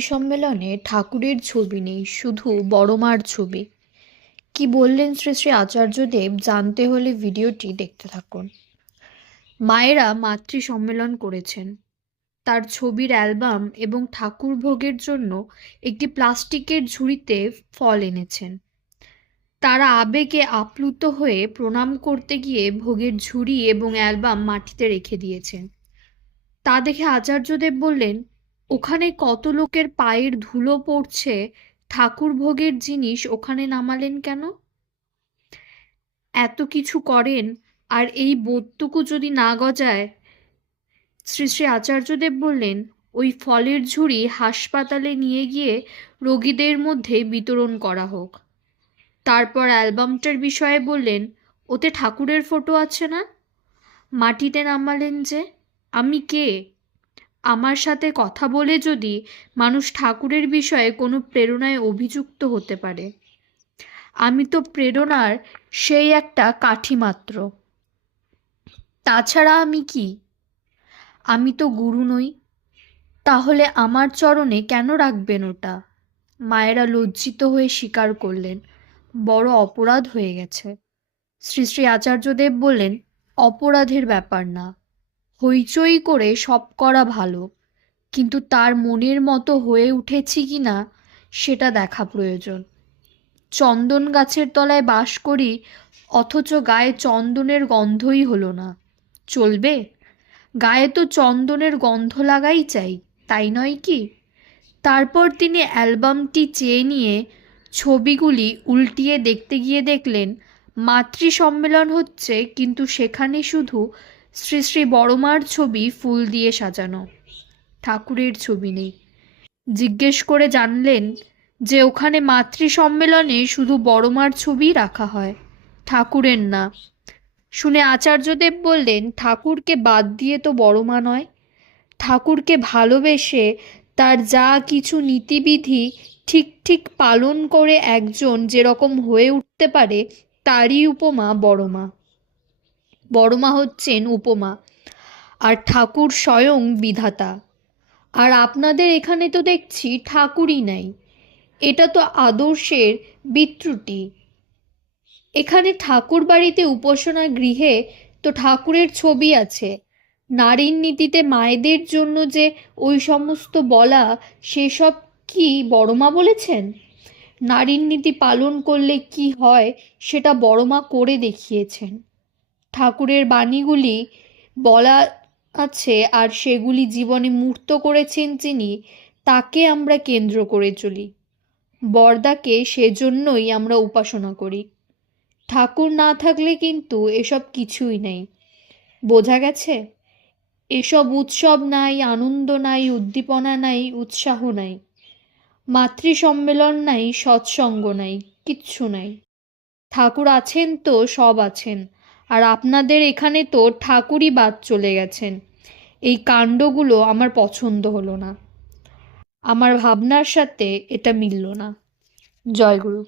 সম্মেলনে ঠাকুরের ছবি নেই, শুধু বড় মার ছবি। কি বললেন শ্রী শ্রী আচার্যদেব, জানতে হলে ভিডিওটি দেখতে থাকুন। মায়েরা মাতৃ সম্মেলন করেছেন। তার ছবির অ্যালবাম এবং ঠাকুর ভোগের জন্য একটি প্লাস্টিকের ঝুড়িতে ফল এনেছেন। তারা আবেগে আপ্লুত হয়ে প্রণাম করতে গিয়ে ভোগের ঝুড়ি এবং অ্যালবাম মাটিতে রেখে দিয়েছেন। তা দেখে আচার্যদেব বললেন ওখানে কত লোকের পায়ের ধুলো পড়ছে, ঠাকুর ভোগের জিনিস ওখানে নামালেন কেন? এত কিছু করেন, আর এই বোধটুকু যদি না গজায়? শ্রী শ্রী আচার্যদেব বললেন, ওই ফলের ঝুড়ি হাসপাতালে নিয়ে গিয়ে রোগীদের মধ্যে বিতরণ করা হোক। তারপর অ্যালবামটার বিষয়ে বললেন, ওতে ঠাকুরের ফটো আছে না? মাটিতে নামালেন যে, আমি কে? আমার সাথে কথা বলে যদি মানুষ ঠাকুরের বিষয়ে কোনো প্রেরণায় অভিযুক্ত হতে পারে। আমি তো প্রেরণার সেই একটা কাঠি মাত্র। তাছাড়া আমি কি? আমি তো গুরু নই। তাহলে আমার চরণে কেন রাখবেন ওটা? মায়েরা লজ্জিত হয়ে স্বীকার করলেন। বড় অপরাধ হয়ে গেছে। শ্রী শ্রী আচার্যদেব বললেন, অপরাধের ব্যাপার না। হইচই করে সব করা ভালো, কিন্তু তার মনের মতো হয়ে উঠেছি কি না, সেটা দেখা প্রয়োজন। চন্দন গাছের তলায় বাস করি, অথচ গায়ে চন্দনের গন্ধই হলো না। চলবে? গায়ে তো চন্দনের গন্ধ লাগাই চাই, তাই নয় কি? তারপর তিনি অ্যালবামটি চেয়ে নিয়ে ছবিগুলি উল্টিয়ে দেখতে গিয়ে দেখলেন মাতৃ সম্মেলন হচ্ছে, কিন্তু সেখানে শুধু শ্রী শ্রী বড়মার ছবি ফুল দিয়ে সাজানো। ঠাকুরের ছবি নেই। জিজ্ঞেস করে জানলেন যে ওখানে মাতৃ সম্মেলনে শুধু বড়মার ছবি রাখা হয়। ঠাকুরের না। শুনে আচার্যদেব বললেন, ঠাকুরকে বাদ দিয়ে তো বড়মা নয়। ঠাকুরকে ভালোবেসে তার যা কিছু নীতিবিধি ঠিক ঠিক পালন করে একজন যেরকম হয়ে উঠতে পারে, তারই উপমা বড়মা। বড়মা হচ্ছেন উপমা। আর ঠাকুর স্বয়ং বিধাতা। আর আপনাদের এখানে তো দেখছি ঠাকুরই নাই। এটা তো আদর্শের বিত্রুটি এখানে ঠাকুর বাড়িতে উপাসনা গৃহে তো ঠাকুরের ছবি আছে। নারীর নীতিতে মায়েদের জন্য যে ওই সমস্ত বলা, সেসব কি বড়মা বলেছেন? নারীর নীতি পালন করলে কি হয়, সেটা বড়মা করে দেখিয়েছেন। ঠাকুরের বাণীগুলি বলা আছে আর সেগুলি জীবনে মূর্ত করেছেন যিনি, তাকে আমরা কেন্দ্র করে চলি। বরদাকে সেজন্যই আমরা উপাসনা করি। ঠাকুর না থাকলে কিন্তু এসব কিছুই নেই। বোঝা গেছে? এসব উৎসব নাই, আনন্দ নাই, উদ্দীপনা নাই, উৎসাহ নাই। মাতৃ সম্মেলন নাই, সৎসঙ্গ নাই, কিচ্ছু নাই। ঠাকুর আছেন তো, সব আছেন। আর আপনাদের এখানে তো ঠাকুরই বাদ চলে গেছেন। এই কাণ্ডগুলো আমার পছন্দ হলো না। আমার ভাবনার সাথে এটা মিলল না। জয়গুরু